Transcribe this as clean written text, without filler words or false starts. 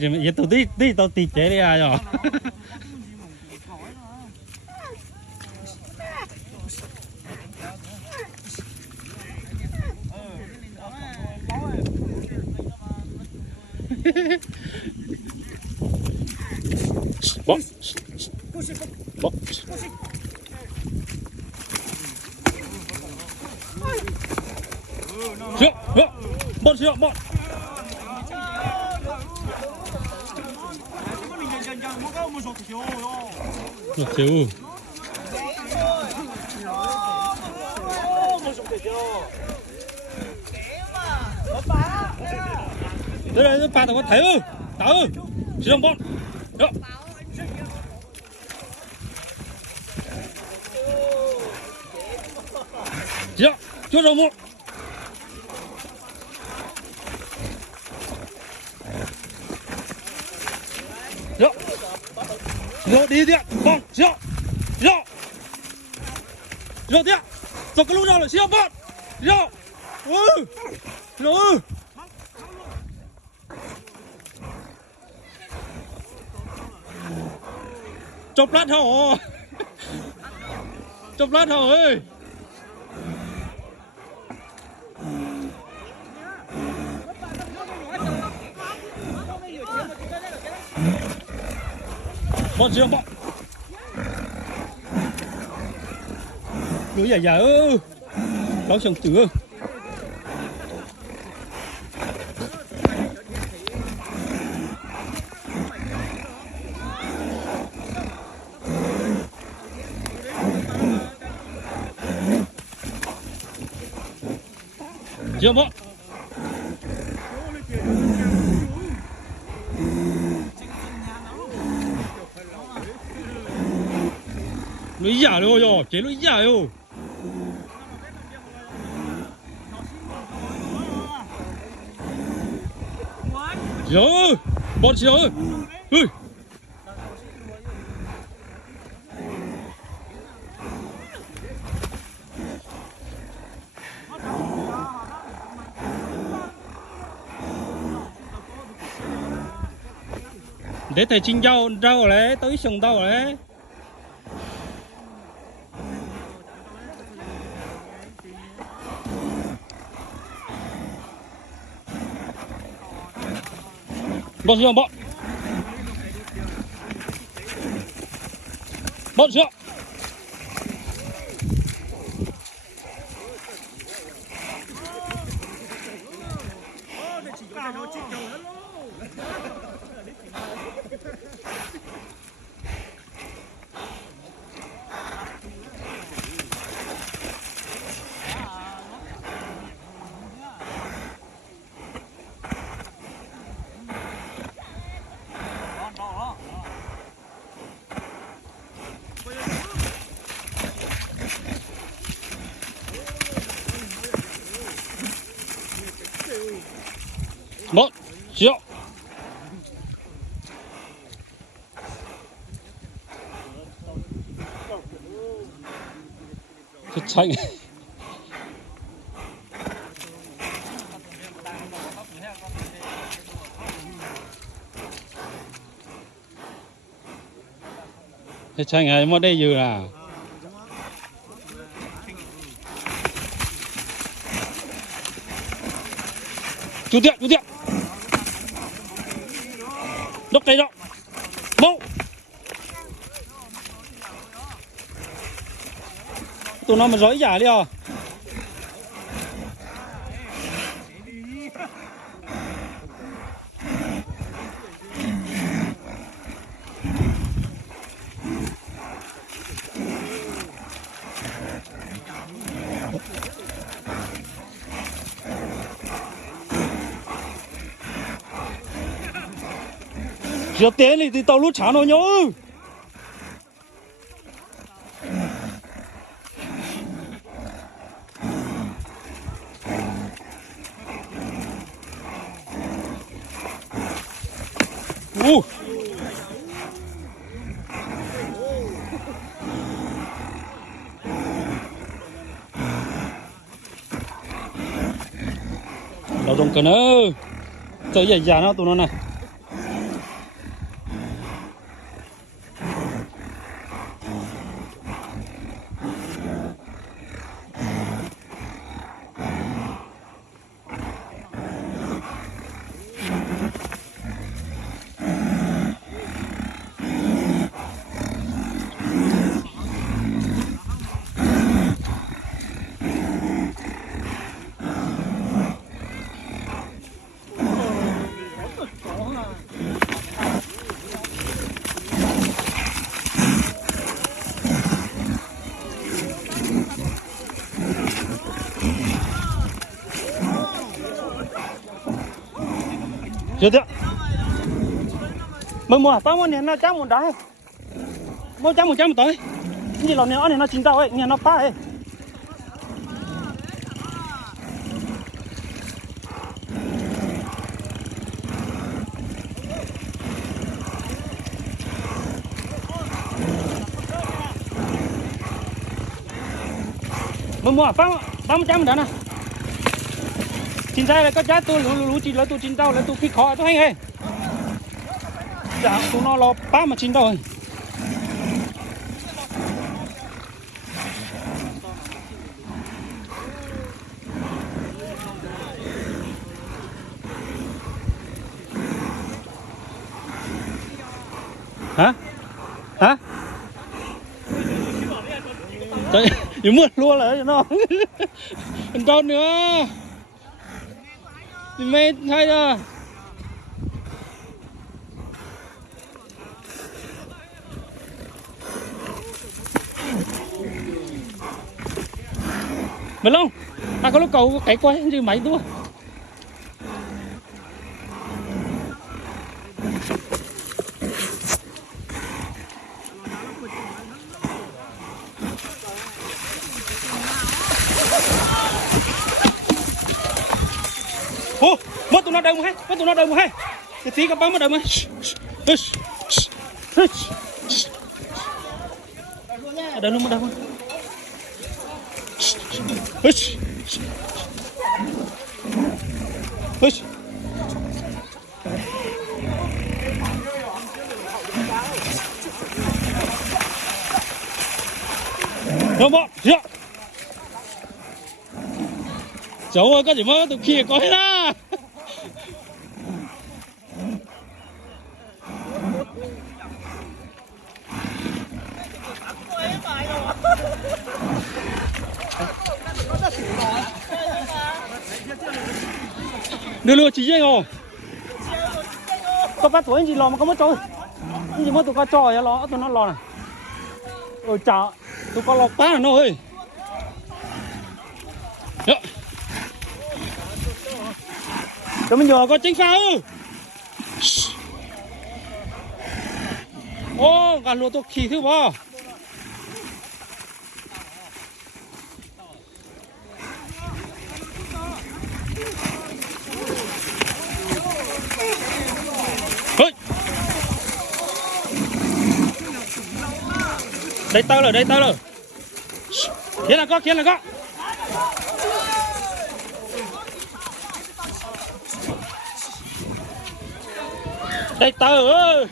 chứ giờ tao tí chế đi à rồi. Bó bó siêu bó siêu bó siêu đây là ba thằng có thấy không tao siêu bó đó siêu chưa rồi một siêu siêu đi đi bóng siêu siêu siêu đi rồi cái lúc nào là siêu bóng siêu siêu chụp lát hổ chụp lát hổ ơi bọn riêng bọn đứa giả giả ơi báo chồng tử riêng bọn nó giả rồi chế nó giả rồi rồi bọn chị ơi ui để thầy chinh rau rau đấy tới sông rau đấy bọn chưa bọn chưa một triệu cái chanh cái chanh này mà đây vừa à chú tiện đốc đây đó bố tụi nó mà dối giả đi à Giờ tiền thì tao lút trả nó nhớ. Đâu trong cái nữa. Chơi dài dài nó tụi nó này. chưa được mình mua bao nhiêu年nó trắng một đá mua trắng một tới như là này nó chín tao ấy nhà nó phá ấy mình mua bao nhiêu trăm đó nè chín tao là có trái tôi lú chỉ lấy tôi chín tao lấy tôi khi khó tôi hay hay dạ tụi nó lo phá mà chín tao rồi hả hả trời dù mưa luôn lại nó còn con nữa thì mê hay ra mày long ta có lúc cầu cái quay như máy đua ô mất tụi nó đâu mà hay cái tí các bác mất đâu mà đâu luôn mất đâu Không bọn, cháu ơi, có gì mơ tụi kia có hết á. Đưa lừa chỉ dây hồ. Có bắt tuổi gì lò mà có mất trôi. Gì mà tụi con trò vậy lò, tụi nó lò này. Ôi chào, tụi con lò quá nó ơi. Tụi mình nhờ có tránh pháo. Ô, gà lùa tôi khỉ thứ bò. Đây tao rồi. Khiến là có. Đây tao ơi.